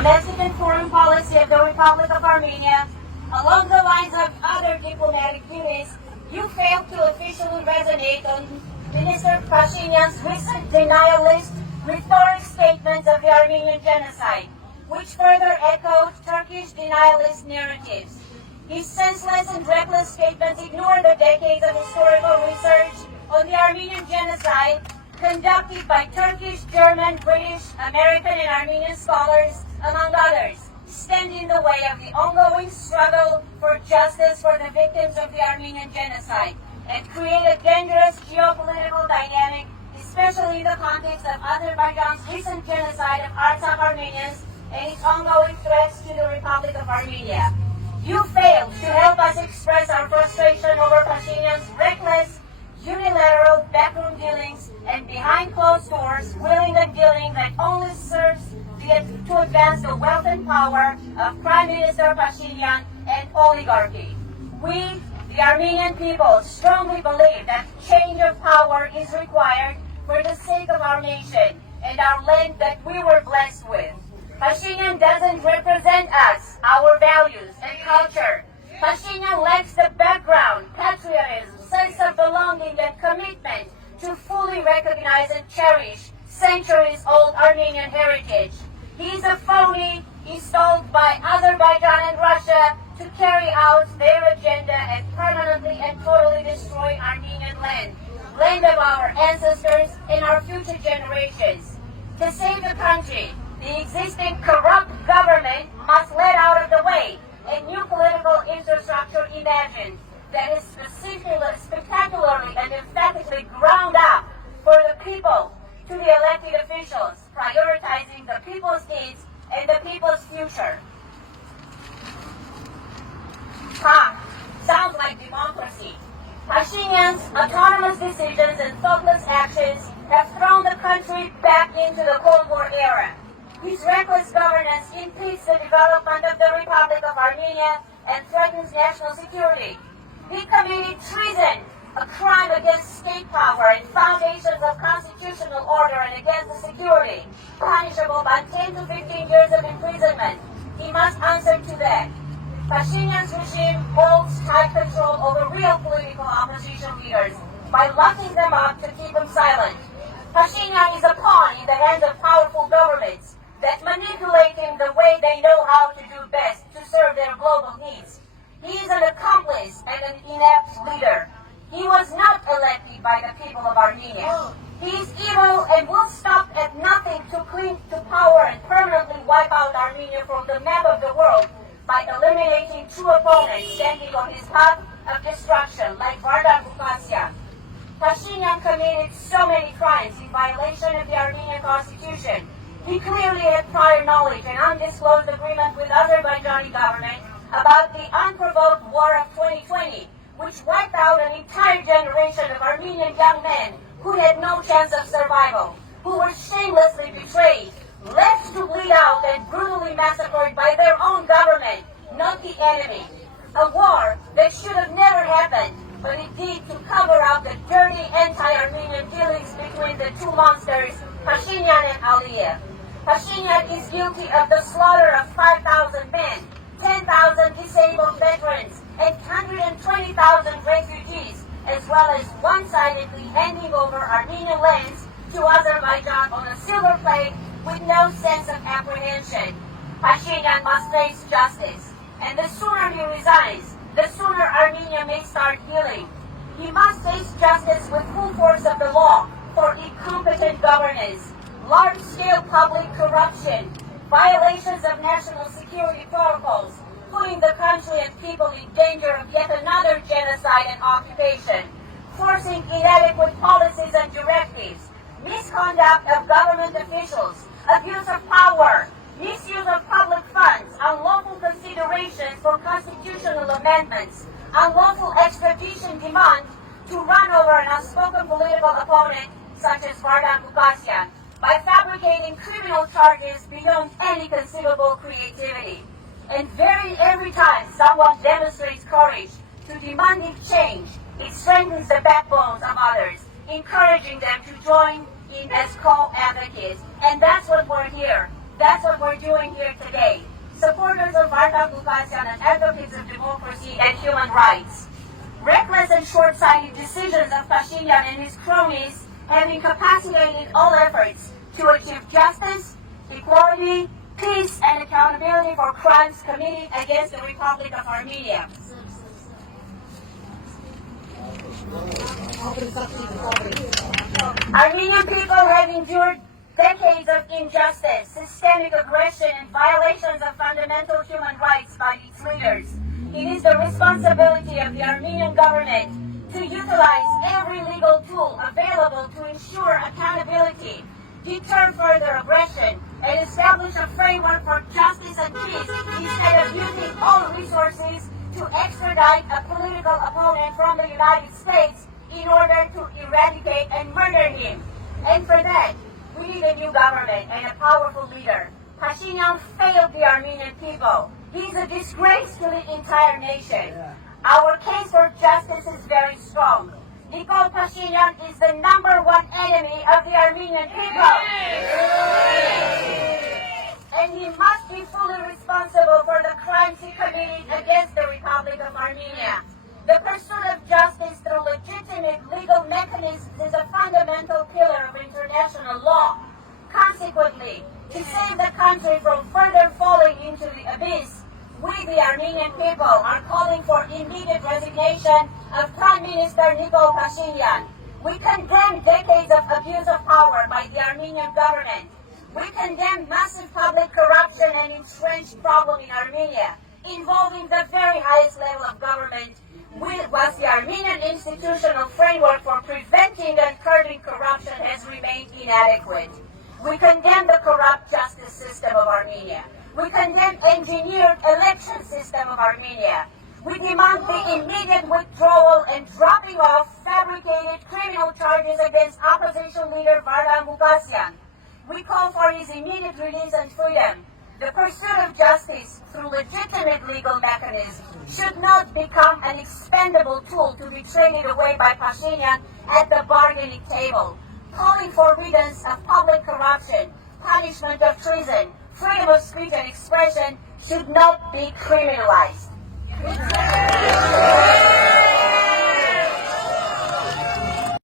domestic and foreign policy of the Republic of Armenia, along the lines of other diplomatic duties, you failed to officially resonate on Minister Pashinyan's recent denialist, rhetoric statements of the Armenian genocide, which further echoed Turkish denialist narratives. His senseless and reckless statements ignore the decades of historical research on the Armenian genocide conducted by Turkish, German, British, American, and Armenian scholars, among others, stand in the way of the ongoing struggle for justice for the victims of the Armenian genocide and create a dangerous geopolitical dynamic, especially in the context of Azerbaijan's recent genocide of Artsakh Armenians and its ongoing threats to the Republic of Armenia. You failed to help us express our frustration over Pashinyan's reckless, unilateral backroom dealings and behind closed doors, willing and dealing that only serves to advance the wealth and power of Prime Minister Pashinyan and oligarchy. We, the Armenian people, strongly believe that change of power is required for the sake of our nation and our land that we were blessed with. Pashinyan doesn't represent us, our values and culture. Pashinyan lacks the background, patriotism, sense of belonging and commitment to fully recognize and cherish centuries-old Armenian heritage. He's a phony installed by Azerbaijan and Russia to carry out their agenda and permanently and totally destroy Armenian land of our ancestors and our future generations. To save the country, the existing corrupt government must let out of the way a new political infrastructure imagined that is spectacularly and emphatically ground up for the people to the elected officials, prioritizing the people's needs and the people's future. Sounds like democracy. Pashinyan's autonomous decisions and thoughtless actions have thrown the country back into the Cold War era. His reckless governance impedes the development of the Republic of Armenia and threatens national security. He committed treason, a crime against state power and foundations of constitutional order and against the security, punishable by 10 to 15 years of imprisonment. He must answer to that. Pashinyan's regime holds tight control over real political opposition leaders by locking them up to keep them silent. Pashinyan is a pawn in the hands of powerful governments that manipulate him the way they know how to do best to serve their global needs. He is an accomplice and an inept leader. He was not elected by the people of Armenia. He is evil and will stop at nothing to cling to power and permanently wipe out Armenia from the map of the world by eliminating true opponents standing on his path of destruction, like Vardan Ghukasyan. Pashinyan committed so many crimes in violation of the Armenian constitution. He clearly had prior knowledge and undisclosed agreement with Azerbaijani government about the unprovoked war of 2020, which wiped out an entire generation of Armenian young men who had no chance of survival, who were shamelessly betrayed, left to bleed out and brutally massacred by their own government, not the enemy. A war that should have never happened, but it did to cover up the dirty anti-Armenian dealings between the two monsters, Pashinyan and Aliyev. Pashinyan is guilty of the slaughter of 5,000 men, 10,000 disabled veterans, and 120,000 refugees, as well as one-sidedly handing over Armenian lands to Azerbaijan on a silver plate with no sense of apprehension. Pashinyan must face justice, and the sooner he resigns, the sooner Armenia may start healing. He must face justice with full force of the law for incompetent governance, large-scale public corruption, violations of national security protocols, putting the country and people in danger of yet another genocide and occupation, forcing inadequate policies and directives, misconduct of government officials, abuse of power, misuse of public funds, unlawful considerations for constitutional amendments, unlawful extradition demand to run over an unspoken political opponent such as Vardan Ghukasyan by fabricating criminal charges beyond any conceivable creativity. And every time someone demonstrates courage to demanding change, it strengthens the backbones of others, encouraging them to join in as co-advocates. And that's what we're here That's what we're doing here today. Supporters of Vardan, Ghukasyan, and advocates of democracy and human rights. Reckless and short-sighted decisions of Pashinyan and his cronies have incapacitated all efforts to achieve justice, equality, peace, and accountability for crimes committed against the Republic of Armenia. Armenian people have endured decades of injustice, systemic aggression, and violations of fundamental human rights by its leaders. It is the responsibility of the Armenian government to utilize every legal tool available to ensure accountability, deter further aggression, and establish a framework for justice and peace instead of using all resources to extradite a political opponent from the United States in order to eradicate and murder him. And for that, we need a new government and a powerful leader. Pashinyan failed the Armenian people. He is a disgrace to the entire nation. Our case for justice is very strong. Nikol Pashinyan is the #1 enemy of the Armenian people. And he must be fully responsible for the crimes he committed against the Republic of Armenia. The pursuit of justice through legitimate legal mechanisms is a fundamental pillar of international law. Consequently, to save the country from further falling into the abyss, we, the Armenian people, are calling for immediate resignation of Prime Minister Nikol Pashinyan. We condemn decades of abuse of power by the Armenian government. We condemn massive public corruption and entrenched problem in Armenia, involving the very highest level of government, whilst the Armenian institutional framework for preventing and curbing corruption has remained inadequate. We condemn the corrupt justice system of Armenia. We condemn engineered election system of Armenia. We demand the immediate withdrawal and dropping of fabricated criminal charges against opposition leader Vardan Ghukasyan. We call for his immediate release and freedom. The pursuit of justice through legitimate legal mechanisms should not become an expendable tool to be traded away by Pashinyan at the bargaining table. Calling for riddance of public corruption, punishment of treason, freedom of speech and expression should not be criminalized.